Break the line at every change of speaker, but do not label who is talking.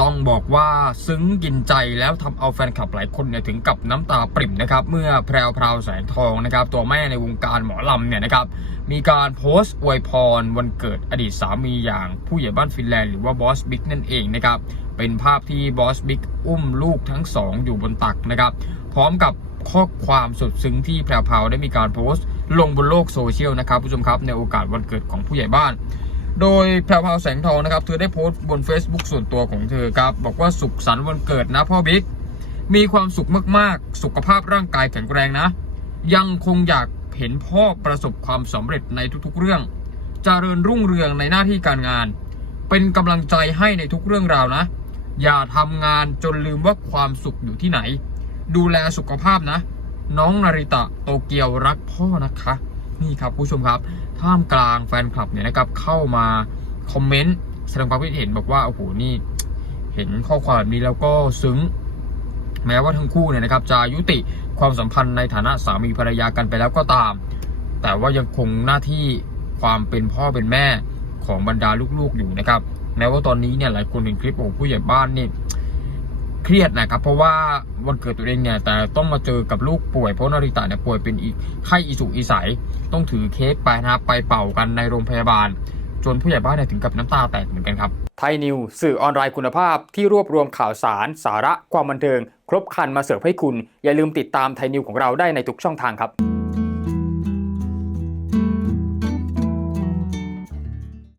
ต้องบอกว่าซึ้งกินใจแล้วทำเอาแฟนคลับหลายคนเนี่ยถึงกับน้ำตาปริ่มนะครับเมื่อแพรวพราวแสงทองนะครับตัวแม่ในวงการหมอลำเนี่ยนะครับมีการโพสต์อวยพรวันเกิดอดีตสามีอย่างผู้ใหญ่บ้านฟินแลนด์หรือว่าบอสบิ๊กนั่นเองนะครับเป็นภาพที่บอสบิ๊กอุ้มลูกทั้งสองอยู่บนตักนะครับพร้อมกับข้อความสุดซึ้งที่แพรวพราวได้มีการโพสต์ ลงบนโลกโซเชียลนะครับผู้ชมครับในโอกาสวันเกิดของผู้ใหญ่บ้าน โดยแพรวพาวแสงทองนะครับ เธอได้โพสต์บน Facebook ส่วนตัวของเธอครับ บอกว่าสุขสันต์วันเกิดนะพ่อบิ๊ก มีความสุขมากๆ สุขภาพร่างกายแข็งแรงนะ ยังคงอยากเห็นพ่อประสบความสำเร็จในทุกๆเรื่องจเจริญรุ่งเรืองในหน้าที่การงาน เป็นกำลังใจให้ในทุกเรื่องราวนะ อย่าทำงานจนลืมว่าความสุขอยู่ที่ไหน ดูแลสุขภาพนะ น้องนาริตะโตเกียวรักพ่อนะคะ นี่ครับผู้ชมครับ ท่ามกลางแฟนคลับเนี่ยนะครับเข้ามาคอมเมนต์แสดงความคิดเห็นบอกว่าโอ้โหนี่เห็นข้อความแบบนี้แล้วก็ซึ้ง แม้ว่าทั้งคู่เนี่ยนะครับจะยุติความสัมพันธ์ในฐานะสามีภรรยากันไปแล้วก็ตาม แต่ว่ายังคงหน้าที่ความเป็นพ่อเป็นแม่ของบรรดาลูกๆอยู่นะครับ แม้ว่าตอนนี้เนี่ยหลายคนเห็นคลิปโอ้โหผู้ใหญ่บ้านนี่ เครียดนะครับ เพราะว่าวันเกิดตัวเองเนี่ยแต่ต้องมาเจอกับลูกป่วยเพราะนาริตะเนี่ยป่วยเป็นอีกไข้อีสุกอีใสต้องถือเค้กไปนะครับไปเป่ากันในโรงพยาบาล จนผู้ใหญ่บ้านเนี่ยถึงกับน้ำตาแตกเหมือนกันครับ
ไทยนิวสื่อออนไลน์คุณภาพที่รวบรวมข่าวสาร สาระความบันเทิง ครบครันมาเสิร์ฟให้คุณ อย่าลืมติดตามไทยนิวของเราได้ในทุกช่องทางครับ